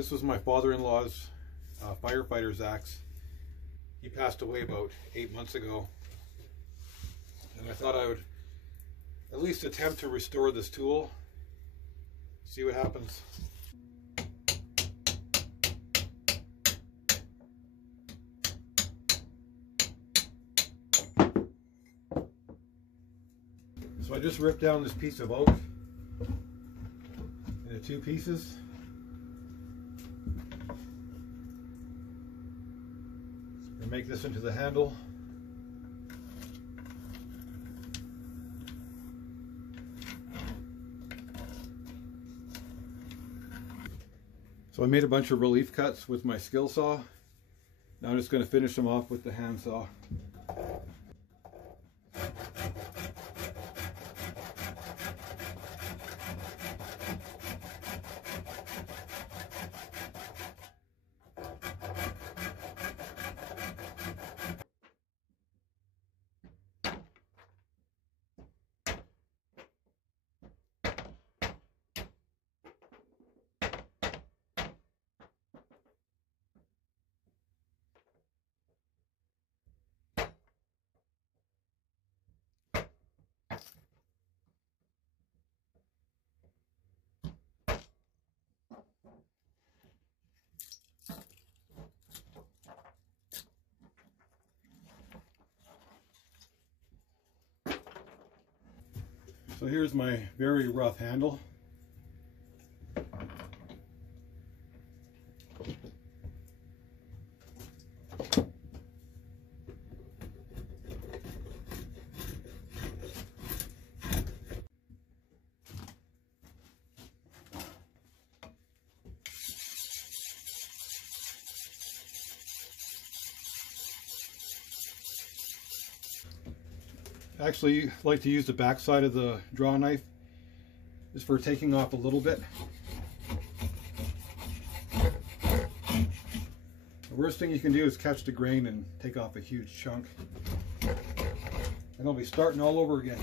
This was my father-in-law's firefighter's axe. He passed away about 8 months ago. And I thought I would at least attempt to restore this tool. See what happens. So I just ripped down this piece of oak into 2 pieces. And make this into the handle. So I made a bunch of relief cuts with my skill saw. Now I'm just going to finish them off with the hand saw. So here's my very rough handle. I actually like to use the back side of the draw knife just for taking off a little bit. The worst thing you can do is catch the grain and take off a huge chunk. And I'll be starting all over again.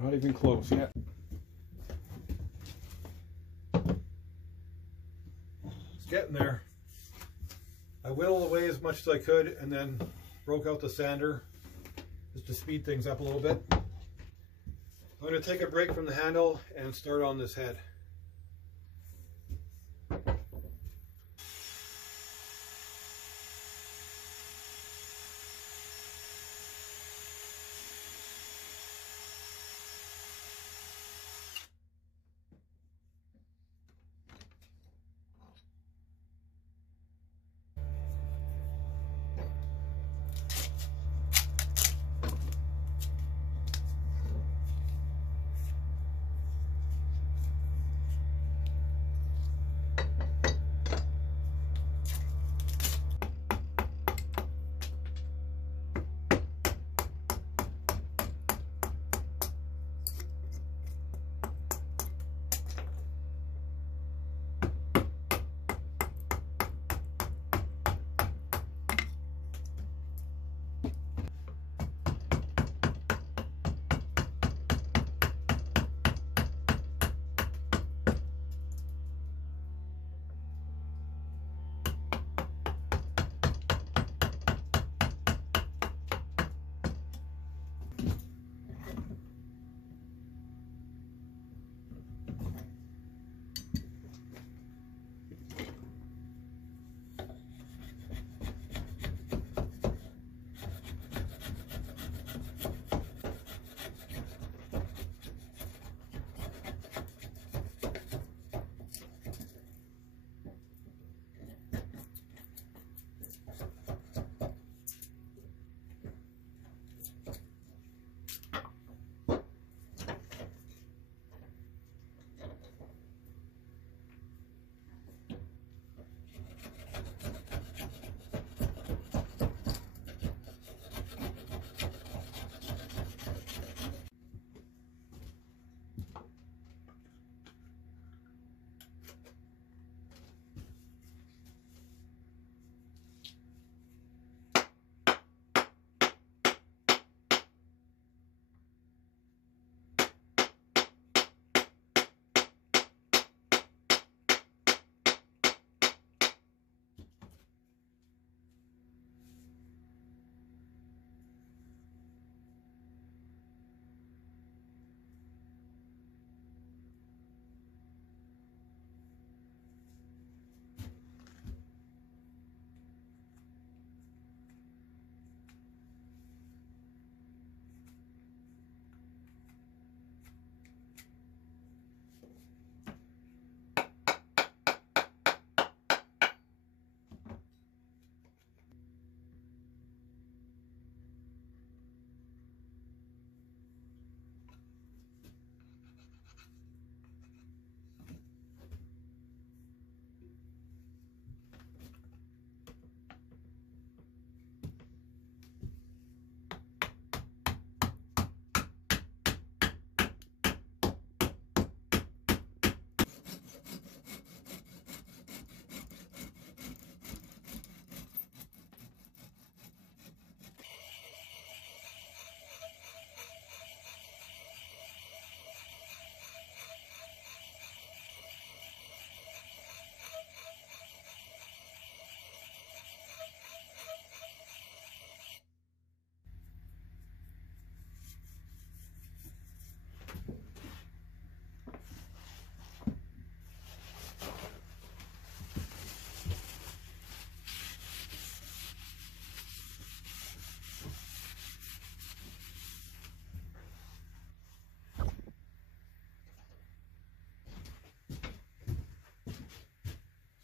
Not even close yet. It's getting there. I whittled away as much as I could and then broke out the sander just to speed things up a little bit. I'm going to take a break from the handle and start on this head.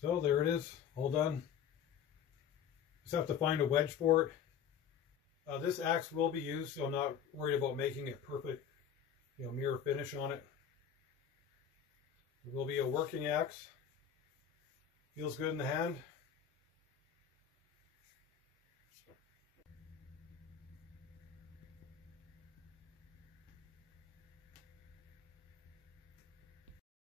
So there it is, all done. Just have to find a wedge for it. This axe will be used, so I'm not worried about making it perfect, mirror finish on it. It will be a working axe. Feels good in the hand.